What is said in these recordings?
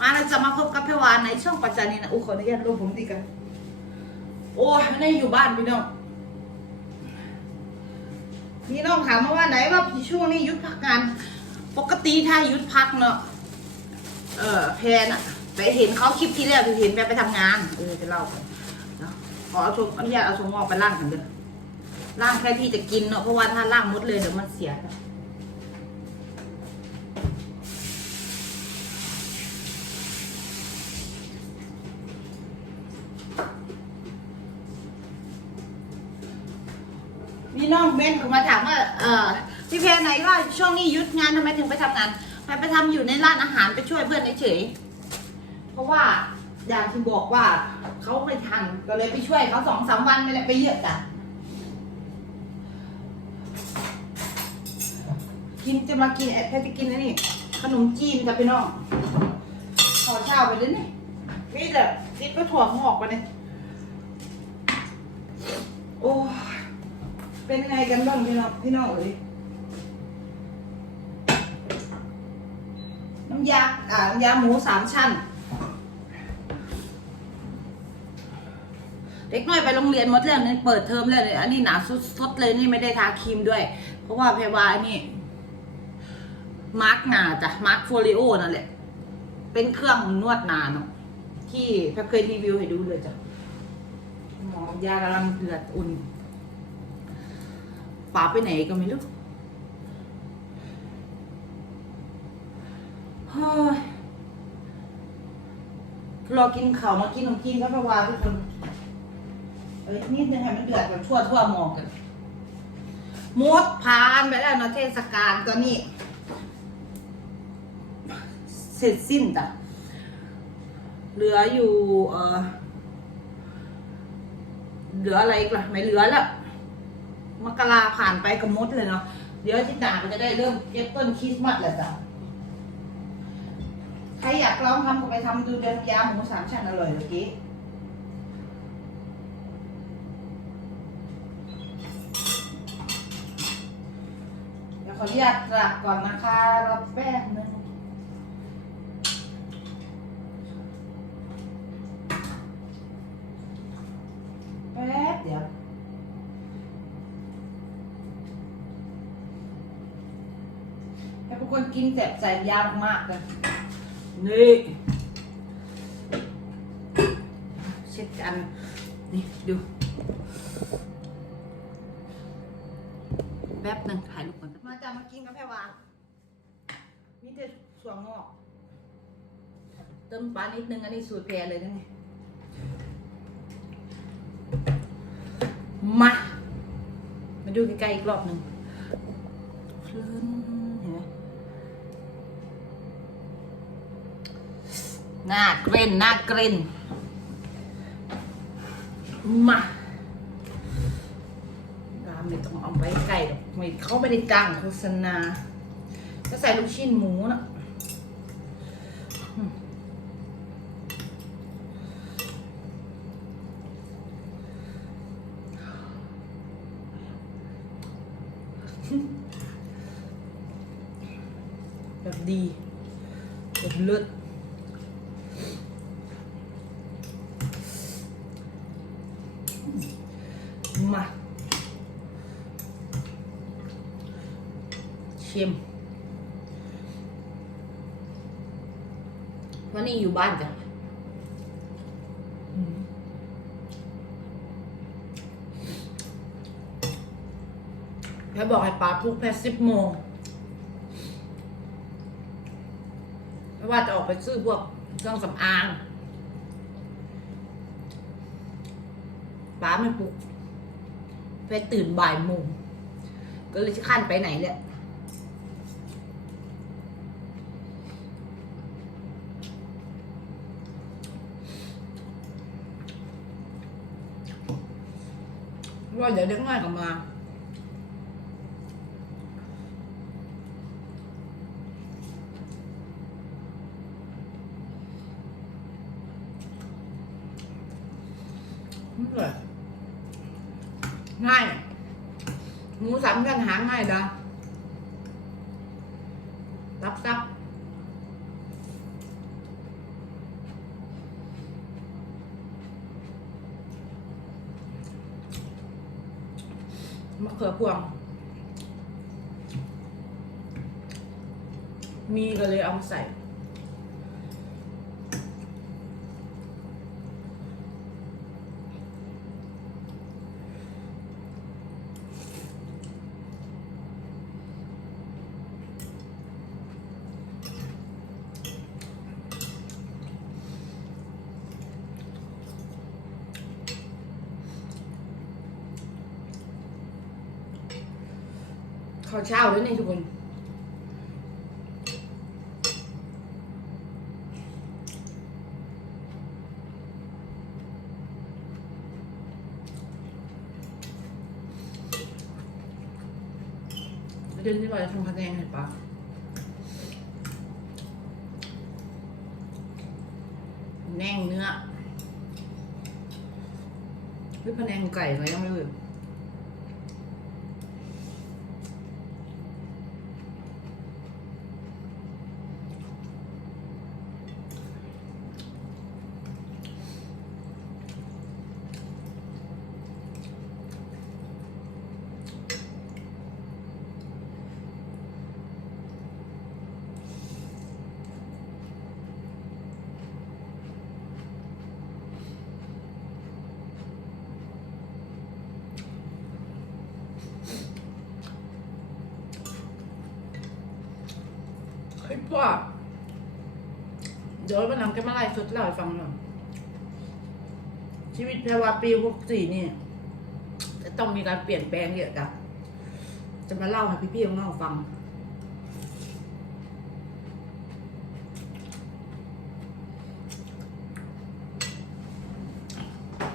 มาเราจะมาพบกับพี่วานในช่องปัจจานีนะอู้ขออนุญาตรูปผมดีกัน โอ้ยไม่ได้อยู่บ้านพี่น้องพี่น้องถามมาว่าไหนว่าช่วงนี้ยุดพักงาน ปกติถ้ายุดพักเนาะเออแพนอะไปเห็นเขาคลิปที่แล้วที่เห็นแพนไปทำงานเออจะเล่ากันเนาะขอเอาชมอนุญาตเอาชมงอกไปล่างกันเด้อล่างแค่ที่จะกินเนาะเพราะว่าถ้าล่างหมดเลยเดี๋ยวมันเสียนะ น้องเบนเขามาถามว่าเออพี่เพนไหนว่าช่วงนี้หยุดงานทำไมถึงไปทำงานไปไปทำอยู่ในร้านอาหารไปช่วยเพื่อนเฉยๆเพราะว่าอย่างที่บอกว่าเขาไม่ทันก็เลยไปช่วยเขาสองสามวันไม่ได้ไปเยอะจ้ะกินจะมากินแอบแค่จะกินนะนี่ ขนมจีนกับพี่น้องขอเช้าไปเลยนี่นี่แหละนี่ก็ถั่วงอกไปเนี่ยโอ้ย เป็นยังไงกันบ้างพี่น้องพี่น้องเอ้ยน้ำยาอ่าน้ำยาหมูสามชั้น เด็กน้อยไปโรงเรียนหมดแล้วนี่เปิดเทอมแล้วเนี่ยอันนี้หนาสุดๆเลยนี่ไม่ได้ทาครีมด้วย เพราะว่าเพวานนี่มาร์กหนาจ้ะมาร์กโฟลิโอนั่นแหละ เป็นเครื่องนวดหนาเนาะที่แพเคยรีวิวให้ดูเลยจ้ะหมอยากำลังเดือดอุ่น ป๋าไปไหนก็ไม่รู้เฮ้ยรอกินข้าวมากินขนมจีนก็พะวาทุกคน เอ้ยนิดนึงให้มันเดือดแบบทั่วทั่วหมองกันมดผ่านไปแล้วเนาะเทศกาลตอนนี้ เสร็จสิ้นจ้ะเหลืออยู่ เออเหลืออะไรอีกล่ะ ไม่เหลือแล้ว มกราผ่านไปกับมดเลยเนาะเดี๋ยวอาทิตย์หน้าก็จะได้เริ่มเก็บต้นคริสต์มาสแล้วจ้ะใครอยากลองทำก็ไปทำดูเดือนยาหมูสามชั้นอร่อยเมื่อกี้เดี๋ยวขออนุญาตกลับก่อนนะคะรอแป๊บนึง แป๊บเดี๋ยวให้ทุ กคนกินแสบใส่ยามมากๆเลยนี่เช็ดกัน นี่ดู แป๊บหนึ่งถ่ายรูปก่อนมาจะมากินกาแฟหวานมีแต่ส่วนงอก เติมปลานิดนึงอันนี้สูตรแพรเลยนะนี่มา มาดูใกล้ๆอีกรอบหนึ่ง หน้าเกรนหน้าเกรนมาดามไม่ต้องเอาไปใกล้หรอกไม่เขาไม่ได้จ้างโฆษณาก็ใส่ลูกชิ้นหมูนะแบบดีแบบเลิศมา ชิมวันนี้อยู่บ้านจ้ะอืมแพ้บอกให้ปลาปลุกแพ้สิบโมงไม่ว่าจะออกไปซื้อพวกเครื่องสำอางป้าไม่ปลุกไปตื่นบ่ายโมงก็เลยขั้นไปไหนเนี่ย ว่าเดี๋ยวเด็กน้อยกลับมา อืมอร่อยง่าย หมูสามชั้นหาง่ายนะรับซับมะเขือพวง มีก็เลยเอามาใส่ ข้าวเช้าด้วยนี่ทุกคน เดือนที่ว่าจะทำคะแนนเห็นปะแนงเนื้อหรือพะแนงไก่อะไรยังไม่รู้ คลิปว่าเดี๋ยววันหลังแกมาไล่สดเล่าให้ฟังหน่อยชีวิตแพรวาปีหกสี่นี่จะต้องมีการเปลี่ยนแปลงเยอะจ้ะจะมาเล่าให้พี่ๆน้องๆฟัง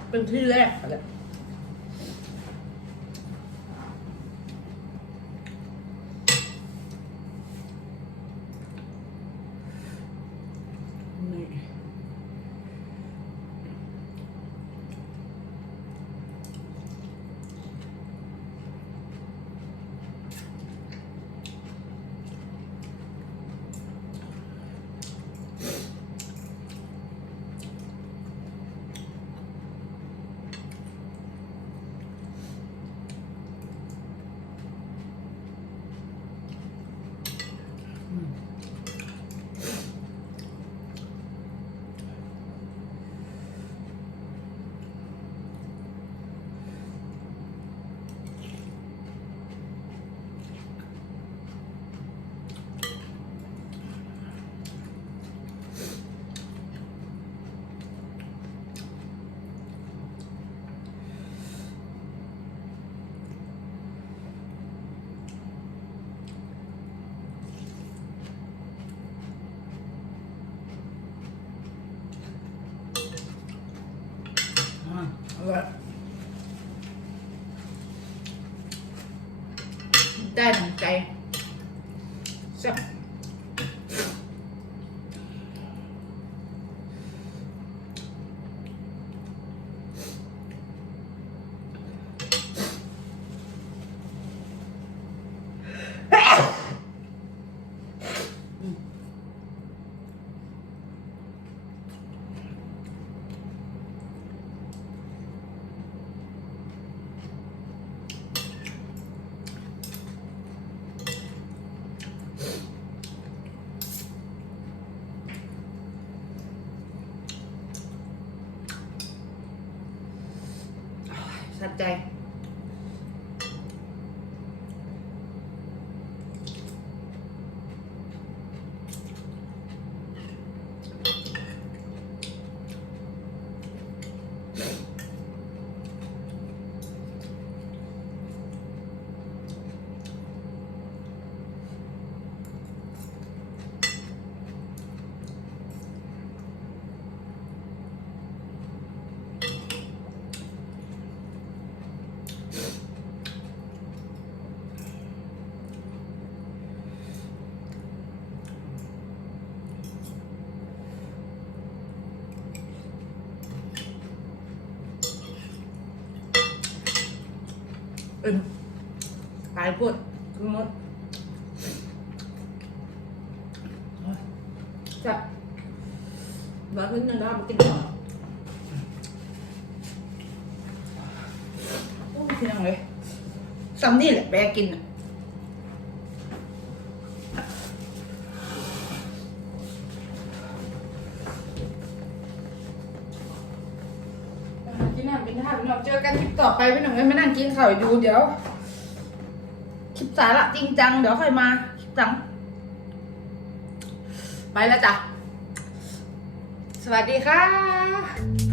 เป็นที่แรกอะไรนี่ อ่าอร่อย ได้หนังใจแซ่บสัด ใจ เอ็นตายพวดคุณมดจับมาขึ้นหนึ่งแล้วมากินต่อโอ้ยพี่น้องเลยซ้ำนี่แหละแบกกินอะ กินน้ำกินท่าพี่น้องเจอกันคลิปต่อไปพี่น้องเอ้ยไม่นั่งกินข้าวอยู่เดี๋ยวคลิปสาระจริงจังเดี๋ยวค่อยมาคลิปจัง ไปแล้วจ้ะสวัสดีค่ะ